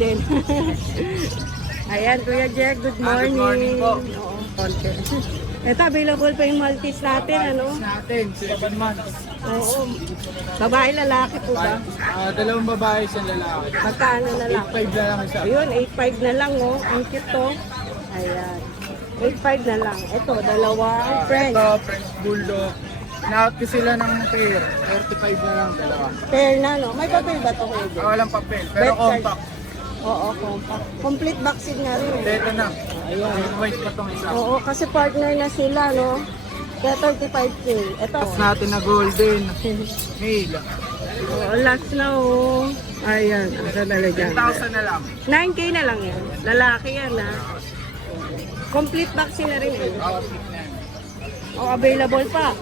din. Ayan, Kuya Jack, good morning. Good morning po. Oo, konti. Ito, available pa yung Maltese natin, ano? Natin, 7 months. Oo. Babae, lalaki po ba? Dalawang babae, isang lalaki. Magkano na lang? 8.5 na lang isa. Ayun, 8.5 na lang, oh. Ang cute, to. Ayan. 8.5 na lang. Ito, dalawang French. Ito, French Bulldog. Na-out ko sila ng pair. 35 na lang, dalawa. Pair na, no? May papel ba ito, Kuya Jack? Walang papel, pero Birth card. compact. Oo, compact. Complete vaccine nga rin. Ito na. Ayan. White pa itong isa. Oo, kasi partner na sila, no? Kaya 35K. Ito. Tapos natin na golden. Male. Oo, last na, oh. Ayan, asa talaga. 10,000 na lang. 9K na lang yan. Lalaki yan, ha? Complete vaccine na rin, eh. Oh, available pa.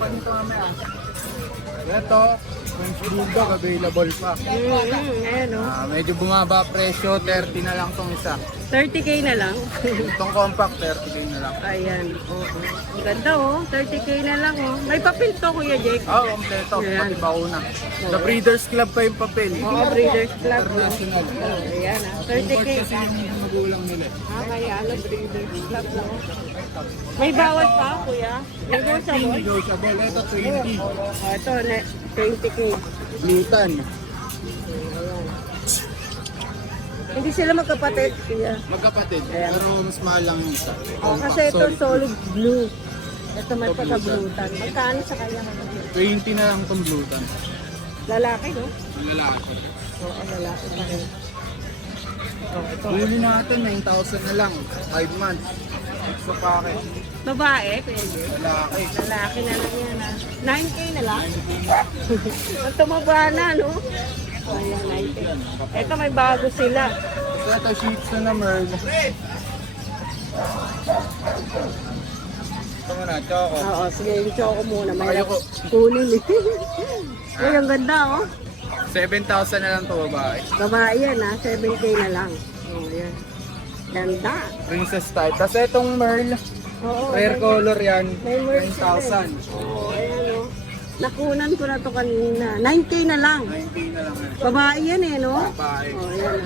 Ito, French Bulldog, available pa. Ayan, oh. Medyo bumaba presyo, 30 na lang itong isa. 30K na lang. Itong compact, 30k na lang. Ayan, oo. Ang ganda, oh. 30K na lang, oh. May papel to, Kuya Jake. Kompleto, Ayan. pati bauna. Sa Breeders Club pa yung papel. Oo, Breeders Club, no? International. Oh, ayan, ah. Import 30K. kasi yung magulang nila. Kaya ano, Breeders Club, no? May bawat pa, Kuya. Negotiable. Negotiable. Ito, 20. Oh, ito, 20K. Glutan. Hindi sila magkapatid, Kuya. Magkapatid, Ayan. pero mas mahal lang yung isa. Oh, kasi ito solid blue. Ito may pagka-blutan. Magkano sa kanya? 20 na lang itong glutan. Lalaki, no? Ang lalaki. Oo, lalaki pa rin. Oh, ito. Huli natin, 9,000 na lang. 5 months. Sa packet. Babae, pwede. Lalaki. Lalaki na lang yan, ha? 9K na lang? Ang tumaba na, no? Oh, ayan, 9K. Ito, may bago sila. So ito, Shih Tzu na Merl. Ito muna, Choco. Oo, sige, yung choco muna. May Ayoko. kunin, eh. Uy, ang ganda, oh. 7,000 na lang ito, babae. Babae yan, ha? 7K na lang. Oh, yan. Ganda. Princess type. Tapos itong Merl, Oo, rare ganda. color yan. May merch 9,000. Oo, ayan, oh. Nakunan ko na to kanina. 9K na lang. 19 na lang. Babae yan, eh, no? Babae. Oh, ayan,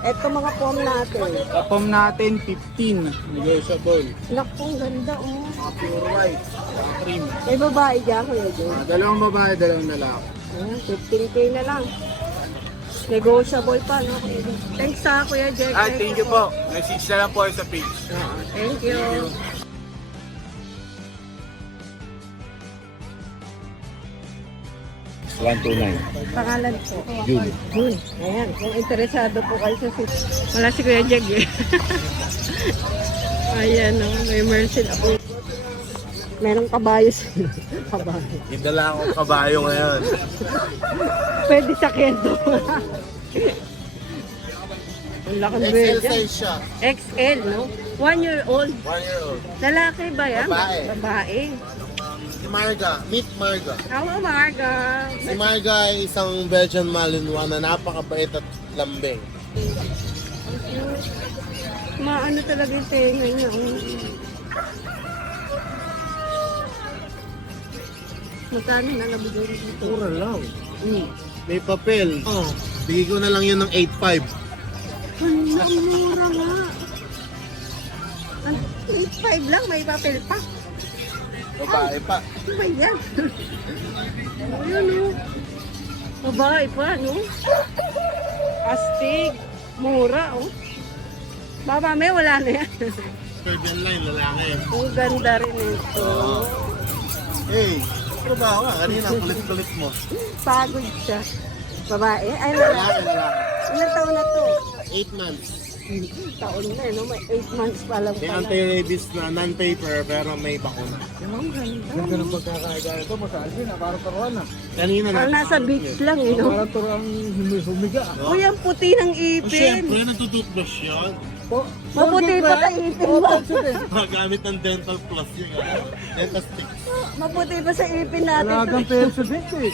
Ito mga pom natin. Tapom natin, 15. Negotiable. Naku, ang ganda, oh. Mga pure white. Mga cream. May babae dyan, Kuya Joe. Dalawang babae, dalawang lalaki. 15K na lang. Negotiable pa, no? Kuya Joe? Thanks sa Kuya Jack. Thank you po. Message na lang po kayo sa page. Thank you. Pangalan po. June. June. Ayan, kung interesado po kayo sa sis. Wala si Kuya Jag eh. Ayan, no? May Mercel ako. Merong kabayo sila. Kabayo. Idala akong kabayo ngayon. Pwede sa kendo. Ang laki ng XL Kuya Jag. size siya. XL, no? 1 year old. 1 year old. Lalaki ba yan? Babae. Babae. Si Marga, meet Marga. Hello, Marga. Si Marga ay isang Belgian Malinois na napakabait at lambing. Maano talaga yung tenga niya. Magkano na nabigay dito? Mura lang. Hmm. May papel. Oh, bigay ko na lang yun ng 8.5. Hala, ang mura nga. 8.5 lang, may papel pa. Babae pa. Ano ba yan? Ayun, no? Babae pa, no? Astig. Mura, oh. Baba, may wala na yan. Persian line, lalaki. Ang ganda rin ito. Hey, trabaho ka. Kanina, kulit-kulit mo. Pagod siya. Babae? Ay, lalaki. Lalaki, lalaki. Ilang taon na to? 8 months. Taon na, no? May 8 months pa lang May pala. anti-rabies na non-paper pero may bakuna. Ang ganda. Ganda ng pagkakaida ito, masaan din, parang turuan na. Kanina na. Parang nasa beach lang, eh, no? Parang turuan humiga. Uy, ang puti ng Oh, ipin. syempre, nagtututbrush yun. Maputi pa sa ipin mo. Magamit ng dental plus yun. Dentastix. Maputi pa sa ipin natin. Talagang perso din eh.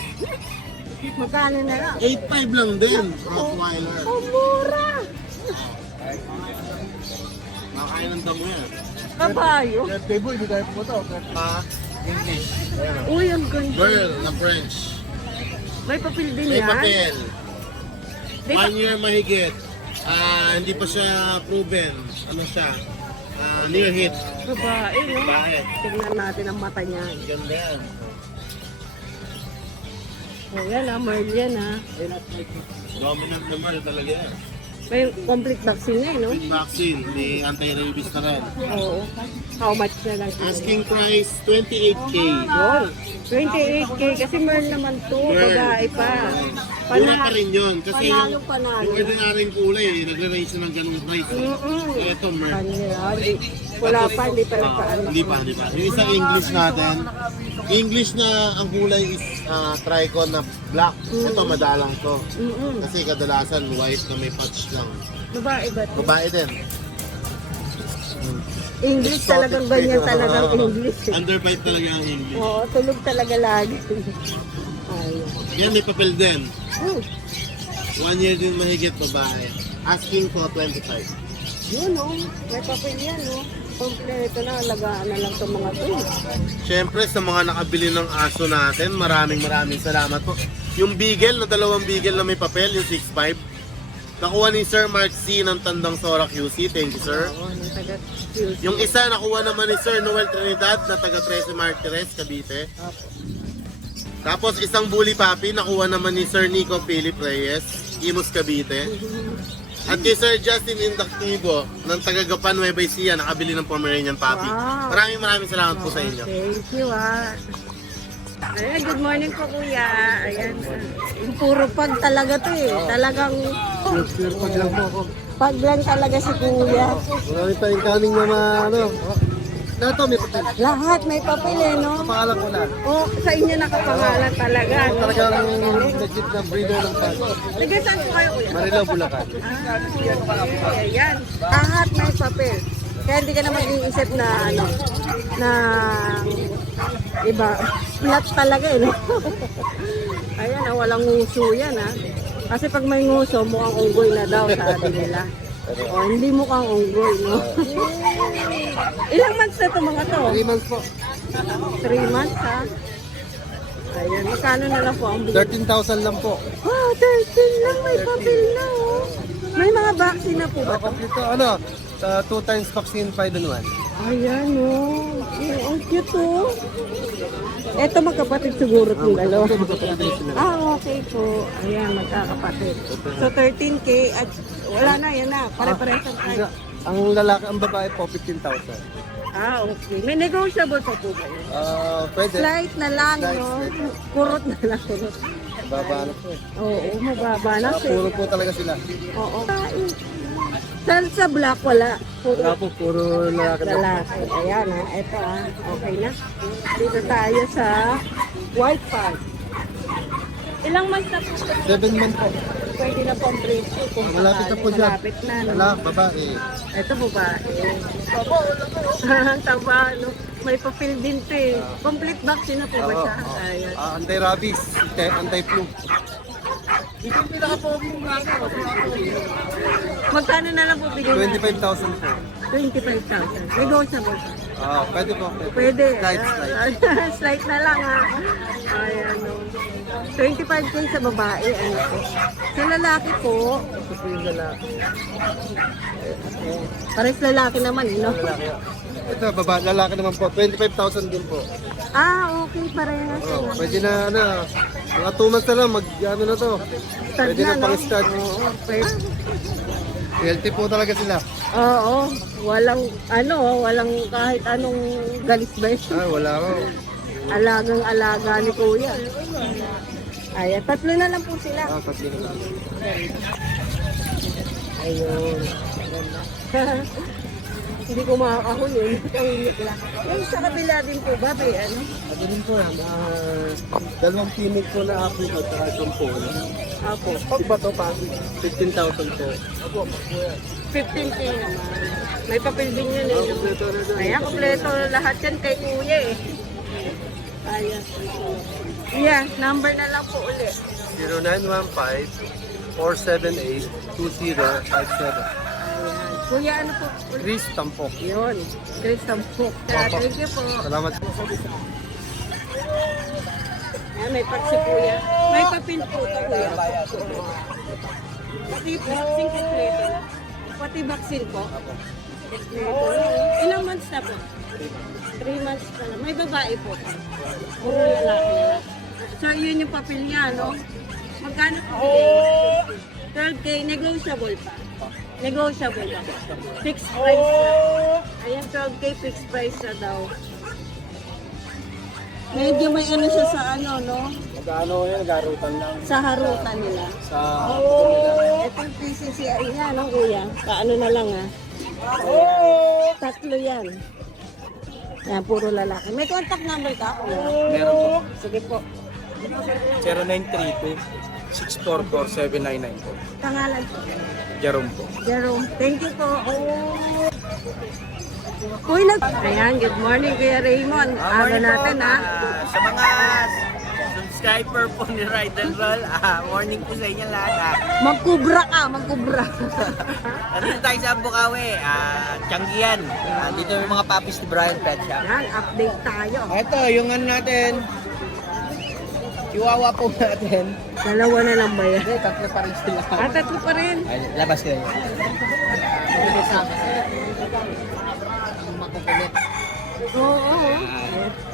Magkano na lang? 8.5 lang din, Rottweiler. Oh, mura! Makain ng damo yan. Kabayo. Birthday boy, hindi tayo pumunta. English. Uy, ang ganda. Girl na French. May papel din May yan. papel. Di ba- 1 year mahigit. Hindi pa siya proven. Ano siya? Near hit. Babae, no? Babae. Tignan natin ang mata niya. Ganda yan. O yan Merl yan Dominant naman talaga yan. May complete vaccine na no? With vaccine, may anti-rabies na rin. Oo. How much na lang? Asking price, 28K. Yun. 28K kasi Merl naman to. Merl. Babae pa. Una pa rin yun. Kasi Panalo. yung ordinary kulay, nagre-range na ng ganung price. Ito, Merl. Kanila. Wala pa, hindi pa nagpaano. Hindi pa. Yung isang English natin, English na ang kulay is tricon na black. Ito, madalang to. Kasi kadalasan white na may patch lang. Babae ba to? Babae din. English talagang ganyan talagang English. Underbite talaga ang English. Oo, tulog talaga lagi. Ayun. Yan, may papel din. 1 year din mahigit babae. Asking for 25. Yun oh, may papel yan oh. Kompleto na, alagaan na lang itong mga to. Siyempre, sa mga nakabili ng aso natin, maraming salamat po. Yung Beagle, na dalawang Beagle na may papel, yung 6'5", nakuha ni Sir Mark C. ng Tandang Sora QC. Thank you, sir. Oo, ng taga-QC. Yung isa, nakuha naman ni Sir Noel Trinidad na taga 13 Martires, Cavite. Opo. Tapos isang bully puppy, nakuha naman ni Sir Nico Philip Reyes, Imus, Cavite. At kay Sir Justin Indactivo ng taga Gapan, Nueva Ecija, nakabili ng Pomeranian puppy. Wow. Maraming salamat po sa inyo. Thank you Ayan, good morning po kuya. Ayan. Yung puro pag talaga to eh. Talagang Pure pag lang po ako. pag lang talaga si kuya. Marami tayong kaning na ano. Lahat to may papel. Lahat may papel eh, no? Pangalan ko na. O, sa inyo nakapangalan talaga. Ako talagang legit na breeder ng pag. Sige, saan po kayo kuya? Marilao, Bulacan. Ayan. Lahat may papel. Kaya hindi ka na mag-iisip na ano, na iba. Flat talaga eh. No? Ayan, walang nguso yan ha. Kasi pag may nguso, mukhang unggoy na daw sabi nila. O, hindi mukhang unggoy, no? Ilang months na ito mga to? 3 months po. 3 months ha. Ayan, magkano na lang po ang bigat? 13,000 lang po. Wow, 13 lang, may papel na oh. May mga vaccine na po ba ito? Complete to, ano, 2 times vaccine, 5 in 1. Ayan oh. Ang cute oh. Ito magkapatid siguro itong dalawa. Okay po. Ayan, magkakapatid. So 13K at wala na, yan na. Pare-pares ang price. Ang lalaki, ang babae po, 15,000. Okay. May negotiable pa po ba yun? Pwede. Slight na lang, Slight, no? slight. Kurot na lang. Kurot. Baba na po. Oo, mababa na siya. Puro po talaga sila. Oo. Saan sa black wala? Wala po, puro lalaki na. Lalaki. Ayan ha. Ito ha. Okay na. Dito tayo sa white pad. Ilang months na po? 7 months po. Pwede na po ang break. Kung Malapit na po dyan. malapit na. No? Wala, babae. Ito babae. Ang taba, no? May papel din to eh. Complete vaccine na po ba siya? Ayan. Anti-rabies, anti-flu. Magkano na lang po bigyan natin? 25,000 po. 25,000. Negotiable. Pwede po. Pwede. Slight. Slight na lang ha. Ayan o. 25K sa babae. Ano po. Sa lalaki po. Ito po yung lalaki. Pares lalaki naman eh, no? Ito, lalaki naman po. 25,000 din po. Okay. Parehas. Pwede na, mga 2 months na lang, ano na to. Stud Pwede na no? pang-stud. Oo. Pwede. Healthy po talaga sila. Oo. Walang kahit anong galis ba yun. Wala ko. Alagang-alaga ni Kuya. Ayan, 3 na lang po sila. Pati na lang. Ayun. Hindi ko makakahuli. Tahimik lang. Yung sa kabila din po ba, ano? Ano din po yan, dalawang timid po na Africa at saka isang po. Apo. Pag ba ito pa? 15,000 po. 15K naman. May papel din yun eh. Ayan, kompleto lahat yan kay Kuya eh. Ayan. Yeah, number na lang po ulit. 0915-478-2057. Kuya, ano po? Chris Tampok. Yun. Chris Tampok. Thank you po. Salamat. Ayan, may paksi Kuya. May papel po ito Kuya. Pati vaccine kompleto. Pati vaccine po. Kompleto. Ilang months na po? 3 months na lang. May babae po. Puro lalaki. So, yun yung papel niya, no? Magkano po? 12K, negotiable pa. Negotiable pa. Fixed price na. Ayan, 12K, fixed price na daw. Medyo may ano siya sa ano, no? Magkano yan, garutan lang. Sa harutan nila. Sa Itong PCCI niya, no, kuya? Paano na lang, ha? Tatlo yan. Yan, puro lalaki. May contact number ka, kuya? meron po. Sige po. 0932-644-799 po. Pangalan po. Jerome po. Jerome, thank you po. Kuya, ayan, good morning, Kuya Raymond. Ano natin, ha? Sa mga subscriber po ni Ride and Roll, morning po sa inyo lahat. Magkubra ka, magkubra. Nandito tayo sa Bukawi, Tianggian. Dito yung mga puppies ni Brian Pet Shop. Yan, update tayo. Ito, yung ano natin, Chihuahua po natin. Dalawa na lang ba yan? Hindi, tatlo pa rin sila. Tatlo pa rin. Ay, labas ko yun. Oo.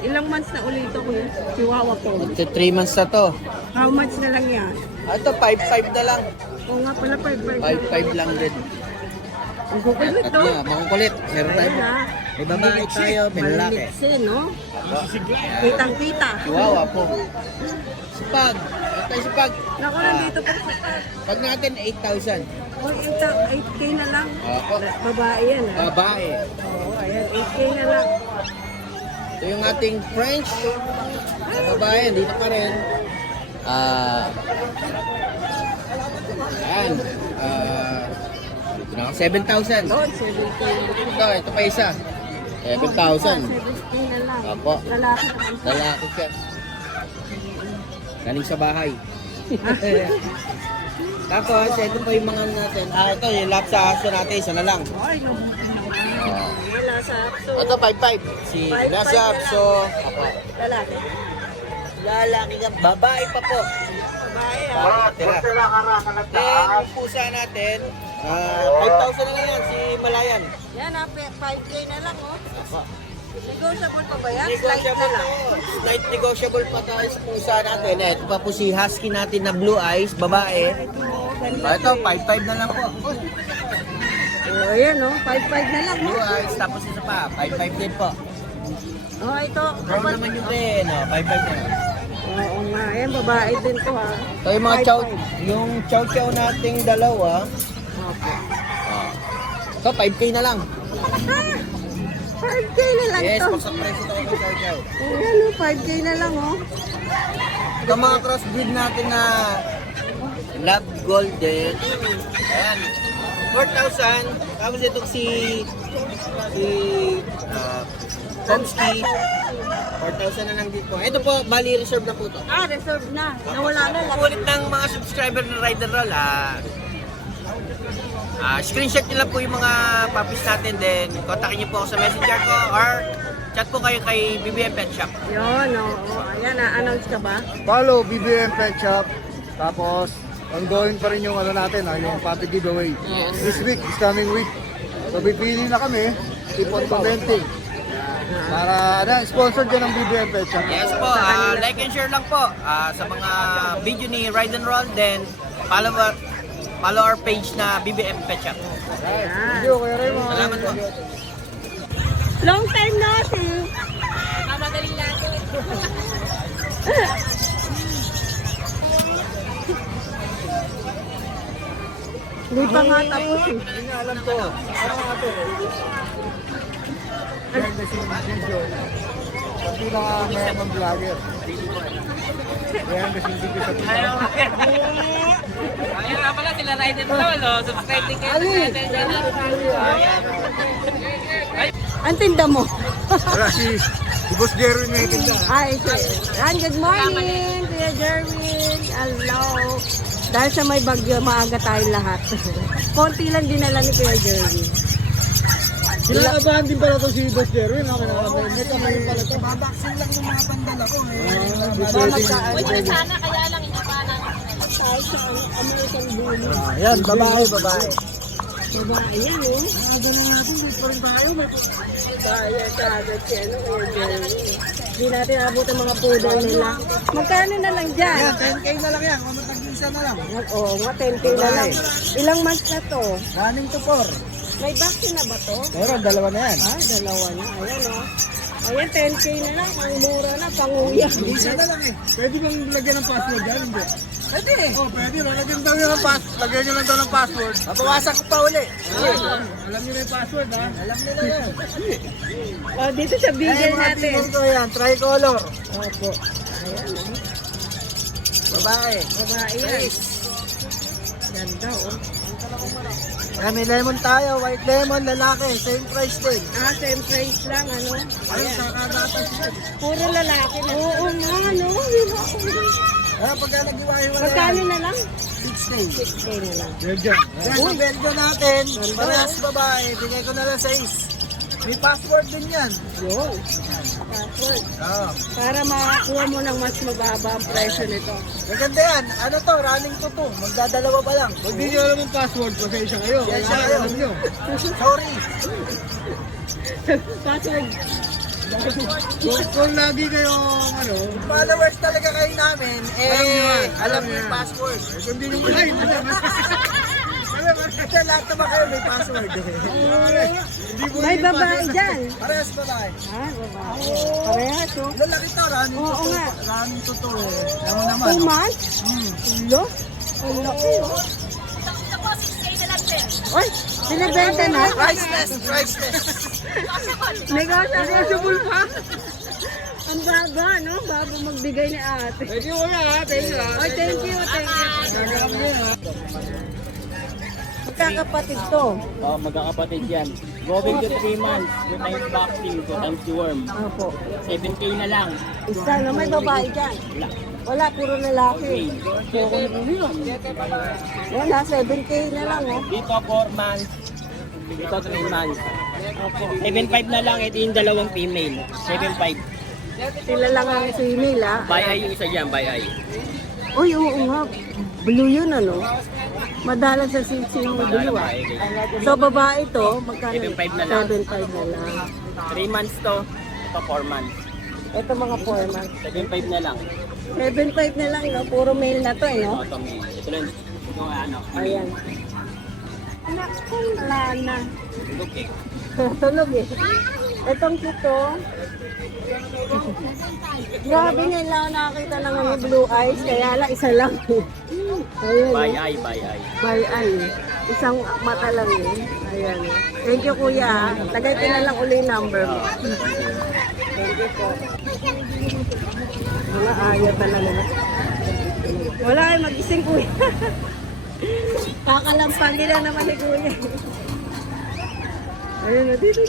Ilang months na ulit ito, Kuya? Chihuahua po. Ito, 3 months na to. How much na lang yan? Ito, 5-5 na lang. Oo nga pala, 5 5-5 lang din. Ang kukulit, At no? nga, makukulit. Meron tayo. Ayan, ha? May babae tayo, may lalaki. Malinitsin, no? Kitang-kita. Chihuahua po. Sipag. Ito yung sipag. Naku, nandito pa sa Pag natin 8,000. Oh, 8K na lang. Opo. Babae yan, ha? Babae. Oo, ayan, 8K na lang. Ito yung ating French. Na babae, dito pa rin. Ayan. Ito na ako, 7,000. Doon, 7K. Ito pa isa. 7,000. 7K na lang. Opo. Lalaki naman. Lalaki siya. Galing sa bahay. Tapos, ito pa yung mga natin. Ito yung lap sa aso natin. Isa na lang. Ay, no. Wala sa apso. Ito, 5-5. Si 5-5 Nasa na lang. Apso. Apo. Lalaki. Lalaki ka. Babae pa po. Babae, ha? Tira. Then, yung pusa natin, 5,000 na lang yan, si Malayan. Yan, ha? 5K na lang, oh. Negotiable pa ba yan? Slide Negotiable na lang. po. Slight negotiable pa tayo sa pusa natin. Ito pa po si Husky natin na blue eyes, babae. Ito, 5,500 na lang po. Oh, ayan, oh. 5-5 na lang, oh. Blue eyes, tapos isa pa, 5,500 din po. Oh, ito. Brown naman yung din, 5,500 na lang. Oo nga, ayan, babae din to, ha. Ito yung mga yung chow-chow nating dalawa. Okay. Ito, 5K na lang. 5K na lang Yes, to. paksa price ito yung chow-chow. Ayan, oh. 5K na lang, oh. Ito mga crossbreed natin na Love Golden. Ayan. 4,000. Tapos itong si Tomsky. 4,000 na lang din po. Ito po, bali reserve na po ito. Ah, reserve na. Nawala na lang. Ulit ng mga subscriber ng Ride and Roll. Screenshot nyo lang po yung mga puppies natin. Then, kontakin nyo po ako sa messenger ko or chat po kayo kay BBM Pet Shop. Yun, oo. Ayan, na-announce ka ba? follow BBM Pet Shop. Tapos, ongoing pa rin yung ano natin, yung puppy giveaway. This week, this coming week. So, pipili na kami, ipon commenting. Para, sponsored yan ng BBM Pet Shop. Yes po, like and share lang po sa mga video ni Ride and Roll. Then, follow our page na BBM Pet Shop. Thank you, Kuya Raymond. Salamat po. Long time no see. Mamagaling natin. Hindi pa nga tapos. Hindi nga alam to. Ano nga to? Behind the scenes video. Sa pinaka-mayamang vlogger. Behind the scenes video sa Ayun nga pala sila Ride and Roll. Subscribe din kayo sa ating channel. Ang tinda mo. Wala si Boss Jerry may tinda. Hi, Yan, good morning, Kuya Jerwin. Hello. Dahil sa may bagyo, maaga tayong lahat. Konti lang dinala ni Kuya Jerwin. Sinakabahan din pala to si Boss Jerry. May kamay pala to. Babaksin lang yung mga pandala ko. Pwede sana, kaya lang hindi pa natin. tayo sa American Bully. Yan, babae. Babae yan, oh. Ganun natin, dito pa rin tayo. Babae, kagad siya, ano, kaya dyan. Hindi natin abot ang mga poodle nila. Magkano na lang dyan? Yan, 10K na lang yan. Kung matag-isa na lang. Oo, mga 10K na lang. Ilang months na to? Running to 4. May vaccine na ba to? Meron, dalawa na yan. Ah, dalawa na. Ayan, oh. Ayan, 10K na lang. Ang mura na, panguya. Isa na lang eh. Pwede bang lagyan ng password yan? Hindi. Pwede. Oh, pwede. Lagyan daw nyo ng password. Lagyan nyo lang daw ng password. Mabawasan ko pa uli. Alam nyo na yung password ha? Alam nyo na yan. Oh, dito sa bigel natin. Tingnan ko yan. Tricolor. Opo. Ayan, oh. Babae. Babae yan. Ganda, oh. May lemon tayo. White lemon, lalaki. Same price din. Ah, same price lang, ano? Ayun, kakadatas yan. Puro lalaki na. Oo nga, ano? Pagka nag-iwahiwala Magkano na lang? 6K. 6K na lang. Belgian. Yan, yung Belgian natin. Parehas babae. Bigay ko na lang 6. May password din yan. Yun. Password. Oo. Para makakuha mo ng mas mababa ang presyo nito. Maganda yan. Ano to? Running to to. Magdadalawa pa lang. Pag di nyo alam ang password, pasensya kayo. Yan siya kayo. Sorry. Password. Kung lagi kayong ano, followers talaga kayo namin, alam nyo yung password. Kung di nyo kasi lahat naman kayo may password. May babae dyan. Parehas babae. Ah, babae. Parehas, oh. Lalaki to, running to Oo to. nga. Running to to. Alam mo naman. 2 months? Ulo? Ang laki, oh. Oy, sinibenta na? Priceless, priceless. Negotiable pa? Ang baba, no? Baba magbigay ni ate. Thank you muna ha, thank you ha. Oh, thank you, thank you. Magkakapatid to. Oh, magkakapatid yan. Going to 3 months, 2 times vaccine, 2 times deworm. Opo. 7K na lang. Isa na may babae dyan. Wala, puro lalaki. Yan ha, 7K na lang, oh. Dito 4 months, dito 3 months. 7.5 na lang, ito yung dalawang female. 7.5. Sila lang ang female, ha. By eye yung isa dyan, by eye. Uy, oo nga. Blue yun, ano? Madalas sa sisi yung blue, ah. So, babae to, magkano? 7.5 na lang. 7.5 na lang. 3 months to, ito 4 months. Ito mga 4 months. 7.5 na lang. 7.5 na lang, no? Puro male na to, eh, no? Ito may, ito lang, ito ano. Ayan. Anak ko, lana. Okay. Tunog, eh. Itong kito. Grabe nga lang ako nakakita ng ano, blue eyes, kaya lang isa lang. Ayan, By oh. eye, by eye. By eye. Isang mata lang eh. Ayan. Thank you kuya. Ha. Tagay ko na lang uli yung number mo. Thank you po. Mga ayaw talaga. Wala kayo mag-ising kuya. Kakalampagin na naman ni kuya. Ayan na, dito.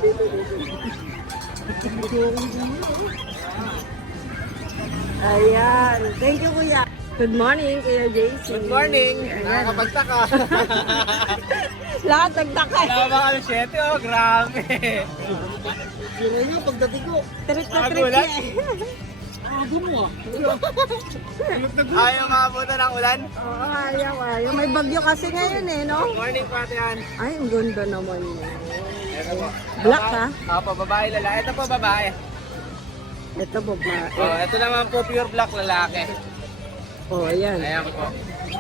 Ayan. Thank you kuya. Good morning, Kuya JC. Good morning. Nakakapagtaka. Lahat nagtaka. Tama kami 7, oh, grabe. Sino nga pagdating ko? Trip na trip niya. Ayaw makabuta ng ulan. Oo, ayaw. May bagyo kasi ngayon eh, no? Morning pati yan. Ay, ang ganda naman niya. Ito po. Black ha? Opo, babae lalaki. Ito po babae. Ito babae. Oh, ito naman po pure black lalaki. Oh, ayan. Ayan po.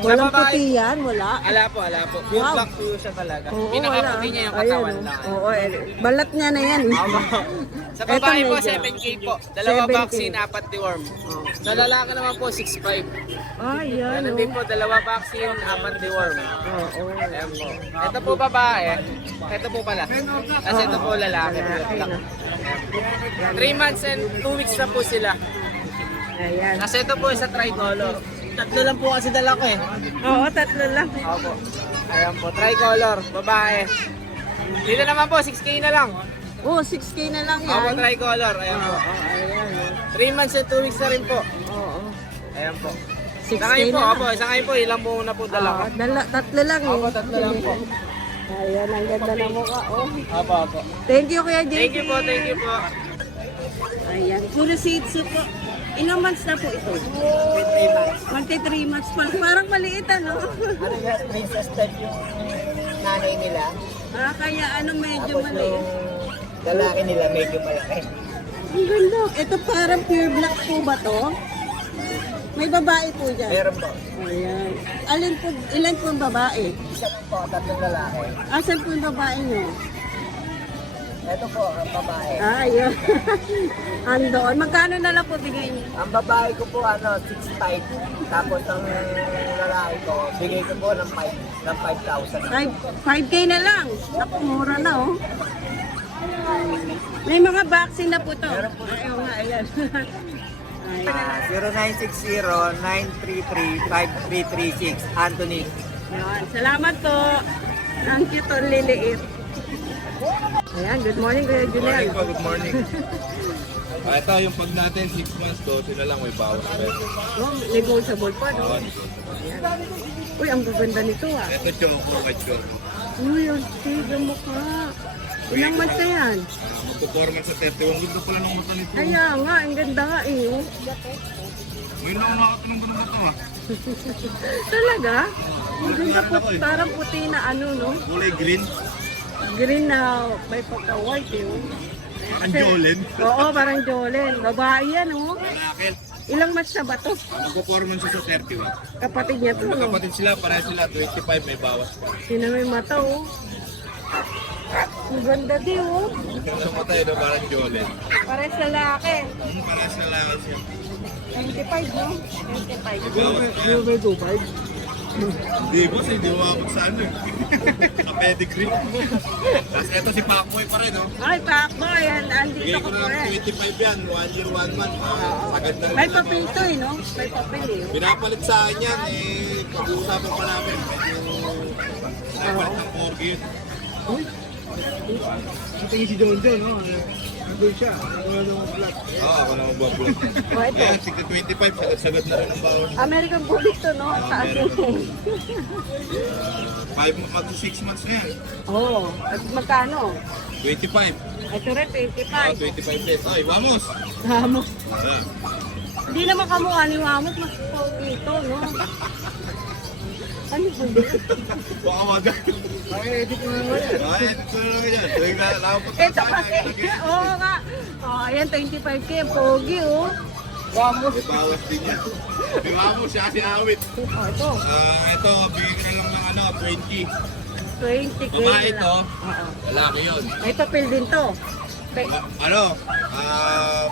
Walang Sa babae, puti yan, wala. Ala po. Pure Wow. black po siya talaga. Oo, Pinakaputi niya yung katawan Ayan, lang. Oo, balat niya na yan. Sa Ito babae po, medyo. 7K po. Dalawa 7K. vaccine, 4 deworm. Sa lalaki naman po, 6'5". Ay, yan. Ganun din po, dalawa vaccine, 4 deworm. Oo. Ayan po. Ito po babae. Ito po pala. Kasi ito po lalaki. Lalaki, no? 3 months and 2 weeks na po sila. Ayan. Kasi ito po sa tricolor. Tatlo lang po kasi dala ko eh. Oo, tatlo lang. Opo. Ayan po, tricolor, babae. Dito naman po, 6K na lang. Oo, 6K na lang Opo, yan. tricolor. Ayan po. Ayan. 3 months and 2 weeks na rin po. Oo. Ayan po. 6K Sa kayo po, na. opo, sa kayo po, ilang po na po dala ko. Tatlo lang eh. Opo, tatlo lang po. Ayan, ang ganda ng mukha. Oh. Opo, opo. Thank you, Kuya JC. Thank you po, thank you po. Ayan, puro shih tzu po. Ilang months na po ito? 23 months. 23 months pa. Parang maliit ano? Ano nga, princess type yung nanay nila. Kaya ano medyo Tapos maliit. yung lalaki nila medyo malaki. Ang ganda. Ito parang pure black po ba to? May babae po dyan. Meron po. Ayan. Ilan po ang babae? Isa lang po, tatlong lalaki. Asan po yung babae nyo? Ito po, ang babae. Ayun. Andoon. Magkano na lang po bigay niyo? Ang babae ko po, 6'5". Tapos ang lalaki ko, bigay ko po ng 5,000. 5K na lang. Naku, mura na oh. May mga vaccine na po to. Ayaw nga, ayan. Ayan. 0960-933-5336. Anthony. Ayan. Salamat po. Ang cute ang liliit. Ayan, good morning Kuya Junel. Good morning. Ito yung pag natin 6 months to, sila lang may bawas peso. Oh, negotiable pa, no? Ayan. Uy, ang gaganda nito ah. Ito choco, white choco. Uy, ang tiga mukha. Ilang months na yan? Magpo-format sa 31. Ganda pala ng mata nito. Kaya nga, ang ganda nga eh. Oh. Mayroon ako nakatanong ba ng mata ah. Talaga? Ang ganda po, parang puti na ano, no? Kulay green. Green na may pagka-white eh. Oh. Ang Jolen. Oo, parang Jolen. Babae yan, oh. Malaki. Ilang months na ba to? Magpo-format siya sa 31. Kapatid niya to, no? Kapatid sila, pareha sila 25 may bawas pa. Sino may mata, oh. Ang ganda di, oh. Yung sa mata yun, parang Jolen. Pares lalaki. Pareha sila lang siya. 25, no? 25. May bawas. Hindi boss, hindi umabot sa ano eh. Sa pedigree. Tapos ito si Pacboy pa rin, oh. Ay, Pacboy, andito Bigay ko ko po na rin. 25 yan, 1 year, 1 month. Sagad na May papel to, eh, no? May papel, eh. Pinapalit sa akin yan, pag-uusapan pa namin. Pinapalit ng corgi yun. Tingin si John John, no? Nandun siya. Wala namang vlog. Oo, ako na mag-vlog. Oh, ito. Ayan, 25, sagad-sagad na rin ang bawon. American Bullet to, no? Saan yun? 5 mag 6 months na yan. Oo. At magkano? 25. Ito rin, 25. 25 days. Ay, vamos! Hamos. Ayan. Hindi naman kamukha ni Wamos, mas pogi ito, no? Ano ba yun? Baka magal. Ay, edit mo naman yan. Ay, ito na lang yan. Tuwing nakapot Ito kasi, oo nga. Oh, ayan, 25K, pogi, oh. Vamos. May bawas din yan. May vamos siya si Awit. Oh, ito. Ito, bigyan ko na lang ng 20. 20K Babae na ito, lang. Oo. lalaki yun. May papel din to.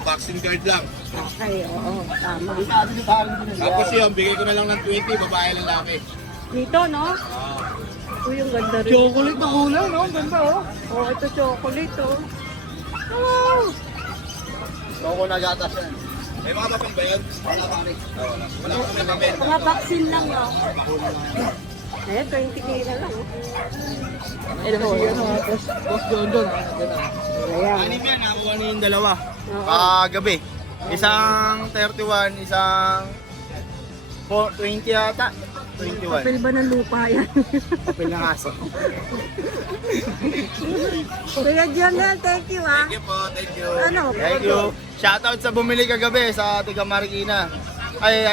Vaccine card lang. Okay, oo, tama. Tapos yun, bigay ko na lang ng 20, babae lalaki. Dito, no? Uy, ang ganda rin. Chocolate na kulay, no? Ang ganda, oh. Oh, ito chocolate, oh. Oh, Choco na gatas yan. May mga batang ba yun? Wala kami. Wala kami kami. mga vaccine lang, no? Eh, 20K na lang. Ito si ano, Boss John John. Ayan. Anim yan, nakuha niyo yung dalawa. Oo. Gabi. Isang 31, isang 20 yata. 21. Papel ba ng lupa yan? Papel ng aso. Kuya Jonel, thank you, ha? Thank you po, thank you. Ano? Thank you. Shoutout sa bumili kagabi sa Tiga Marikina. Ay,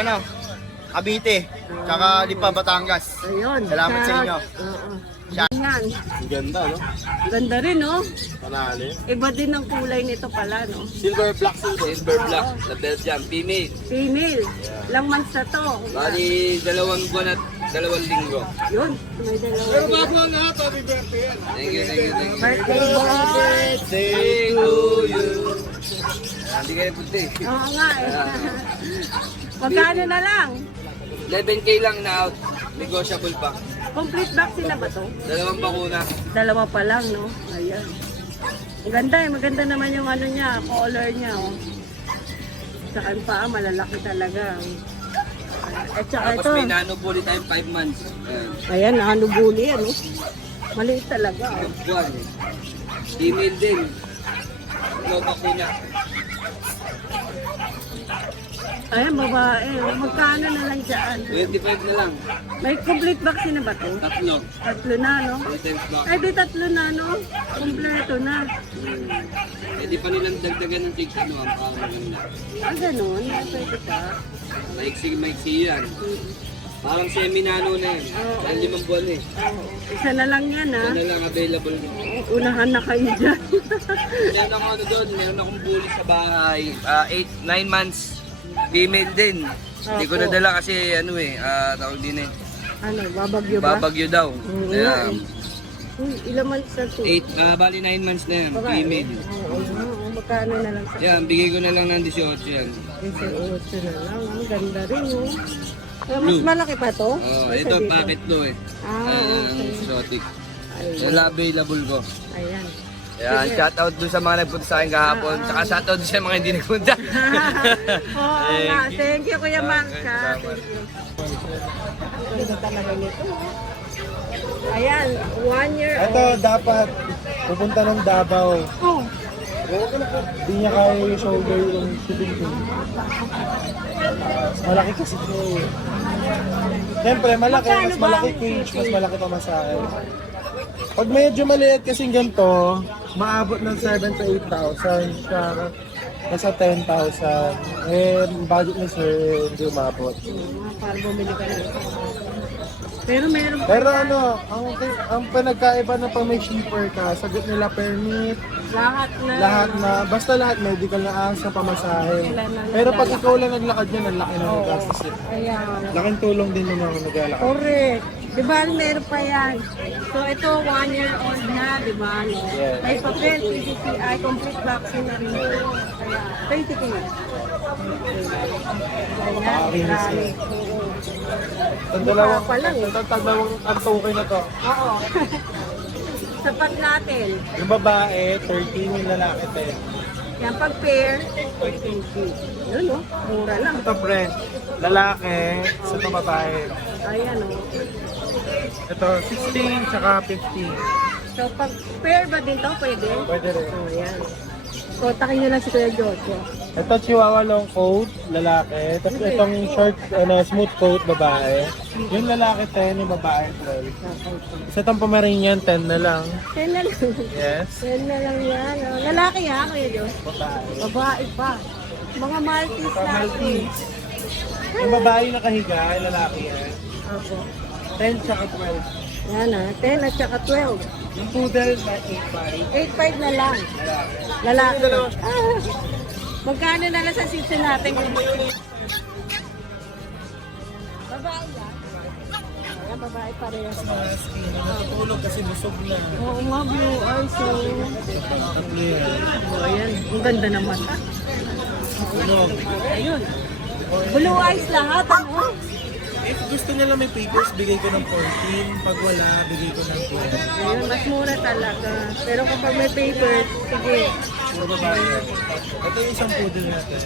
Cavite. Tsaka Lipa, Batangas. Ayun. Salamat sa inyo. Oo. Yan. Ang ganda, no? Ganda rin, no? Panali. Iba din ang kulay nito pala, no? Silver black silver. Silver black, na Belgium, female. Female. Ilang months na to? Bali, 2 buwan at 2 linggo. Yun. May dalawa. Pero bago na, happy birthday yan. Thank you, thank you, thank you. Birthday boy. Say to you. Hindi kayo punti. Oo nga, eh. Magkano na lang? 11K lang na out. Negotiable pa. Complete vaccine na ba to? 2 bakuna. Dalawa pa lang, no? Ayan. Ang ganda eh. Maganda naman yung ano niya, color niya, oh. Saka yung paa, malalaki talaga. At saka Tapos ito. may nano bully time 5 months. Ayan, nakanubuli yan, oh. Maliit talaga, oh. Buwan. Female din. No bakuna. Ayan, babae. Magkano na lang dyan? 25 na lang. May complete vaccine na ba to? Tatlo. Tatlo na, no? Items box. Ay, di tatlo na, no? Kompleto na. Pwede pa nilang dagdagan ng tigs, ano, ang pangaganda. Ah, ganun. Pwede ka. Maiksi yan. Parang semi-nano na yan. Dahil 5 buwan eh. Isa na lang yan, ha? Ito na lang available. Unahan na kayo dyan. Meron ako ano doon, meron akong bully sa bahay. 9 months. Female din. Hindi ko nadala kasi ano eh, tawag din eh. Ano, babagyo ba? Babagyo daw. Kaya, Ilang months na to? bali 9 months na yan, female. Oo, magkano na lang sa Yan, bigay ko na lang ng 18 yan. 18 na lang. Ang ganda rin, no? Mas malaki pa to? Oh, Basta ito dito. packet to eh. Ang exotic. Ayun. Yan lang available ko. Ayan. Yan, shoutout dun sa mga nagpunta sa akin kahapon. Tsaka shoutout dun sa mga hindi nagpunta. Oo nga. Thank you, Kuya Marka. Salamat. Ang ganda talaga nito. Ayan, 1 year Ito old. dapat pupunta ng Davao. Oh, Hindi niya kaya yung shoulder yung shipping fee. Malaki kasi ito eh. Siyempre, malaki. Magkano Mas ba malaki ang cage, shipping? mas malaki pa masahe. Pag medyo maliit kasing ganito, maabot ng 7,000 to 8,000 siya. Nasa 10,000. Eh, budget ni sir, hindi umabot. para bumili ka na. Pero meron pa Pero ano, ang pinagkaiba na pag may shipper ka, sagot nila permit, lahat na, basta lahat medical na asa, pamasahe. Pero pag ikaw lang naglakad yan, ang laki na nagastos eh. Ayan. Laking tulong din nung ako naglalakad. Correct. Di ba meron pa yan? So ito 1 year old na, di ba? No? Yes. May papel, PCCI, complete vaccine na rin. Kaya 20K. Ayan, marami. Ang dalawang, pa lang eh. ang dalawang antukin na to. Oo. Sapat natin. Yung babae, 13, yung lalaki 10. Yan pag pair, 20K. Yun no? Mura lang. Ito pre, lalaki, sa ito babae. Ayan o. Ito, 16, tsaka 15. So pag pair ba din to? Pwede? Pwede rin. Oh, yan. Kontakin nyo lang si Kuya Joshua. Ito, Chihuahua long coat, lalaki. Tapos itong short, smooth coat, babae. Yung lalaki 10, yung babae 12. Sa itong Pomeranian, 10 na lang. 10 na lang. Yes. 10 na lang yan. Oh. Lalaki ha, Kuya Josh? Babae. Babae pa. Mga Maltese natin. Maltese. Yung babae nakahiga, yung lalaki yan. Opo. 10 tsaka 12. Yan ha, 10 at saka 12. Yung poodle na 8.5 8.5. na lang. Lalaki. Ah, magkano na lang sa season natin yung babae yan? Ayan, babae parehas. Tulog kasi busog na. Oo nga, blue eyes. So, Tatlo yan. ayan, ang ganda naman. Tulog. Ayun. Blue eyes lahat, ano? If gusto nila may papers, bigay ko ng 14. Pag wala, bigay ko ng 12. Ayun, mas mura talaga. Pero kapag may papers, sige. Puro babae yan. Ito yung isang poodle natin.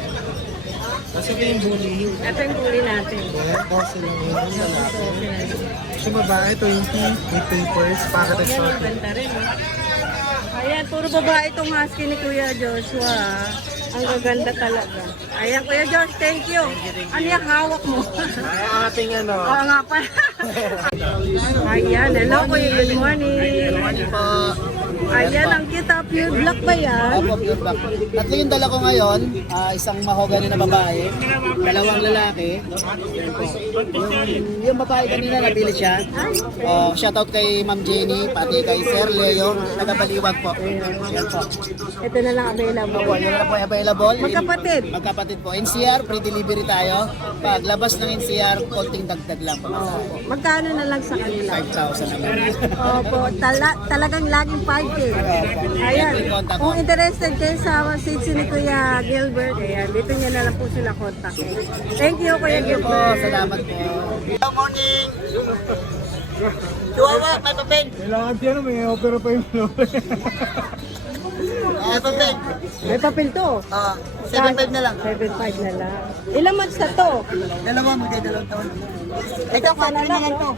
Kasi ito yung bully. Ito yung huli natin. Well, boss lang yun. Yung lalaki. Yung babae, 20. May papers. Packet Yan, ang exotic. ganda rin. Ayan, puro babae itong husky ni Kuya Joshua. Ang gaganda talaga. Ayan, Kuya Josh, thank you. Ano yung hawak mo? Ay, ang ating ano. Oo nga pa. Ayan, hello Kuya, good morning. Good morning po. Ayan, ang cute up yun. Black ba yan? Opo, pure black. Tatlo yung dala ko ngayon. Isang mahogany na babae, dalawang lalaki. Yan po. Yung babae kanina nabili siya. Shoutout kay Ma'am Jenny, pati kay Sir Leo, taga-Baliwag po. Yan po. Ito na lang available. Opo, yun na po available. Magkapatid. Magkapatid po. NCR, free delivery tayo. Paglabas ng NCR, konting dagdag lang po. Magkano na lang sa kanila? 5,000 naman. Opo, talagang laging 5K. Ayan, kung interested kayo sa seats ni Kuya Gilbert, ayan, dito niya na lang po sila contact. Thank you, Kuya Thank you po. Gilbert. Salamat po. Good morning. Chihuahua, may papel. Kailangan siya na may opera pa yung lobe. May papel. May papel to. 7.5 na lang. 7.5 na lang. Ilang months na to? Dalawa, magdadalawang taon. Ito, Isa na lang, no?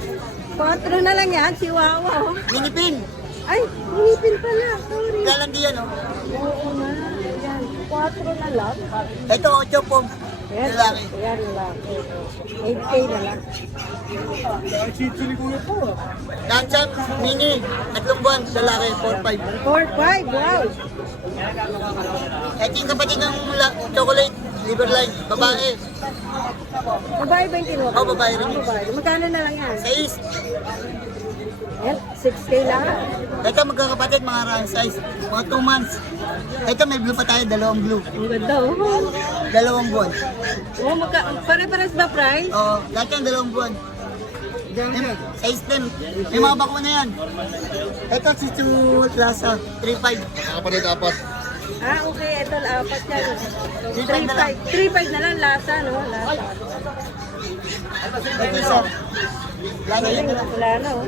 4 na lang yan, Chihuahua. Oh. Minipin. Ay, hinipin pala. Sorry. Galang diyan, oh. Oo nga. Ayan, 4 na lang. Ito, 8 po. Ayan, Lalaki. Ayan, lalaki. 8K na lang. Dachshund, mini, 3 buwan, lalaki, 4-5. 4-5, wow. Ito yung kapatid ng chocolate, Liverline, babae. Babae ba yung kinuha? Oo, babae rin. Babae. Magkano na lang yan? 6. Ayan, 6K lang. Ito magkakapatid, mga round size, mga 2 months. Ito may blue pa tayo, 2 blue. Ang ganda, oh. 2 buwan. Oh, pare-pares ba price? Oo, lahat yan 2 buwan. Size 10. May mga bakuna yan. Ito si Chu Plaza, 3.5. Kapatid apat. Ah, okay. Ito, apat yan. 3.5 na lang. 3.5 na lang, lasa, no? Lasa. Ito isa. Lalo yan na lang. Wala na, oh.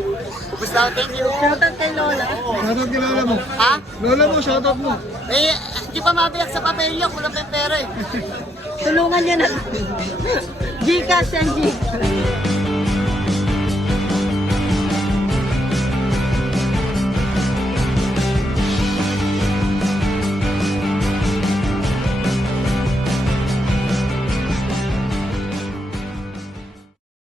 Basta, thank you. Shoutout kay Lola. Shoutout kay Lola mo. Ha? Lola mo, shoutout mo. Eh, di pa mabiyak sa papelyo, kulang pa yung pera eh. Tulungan niya na. Gcash yan, Gcash.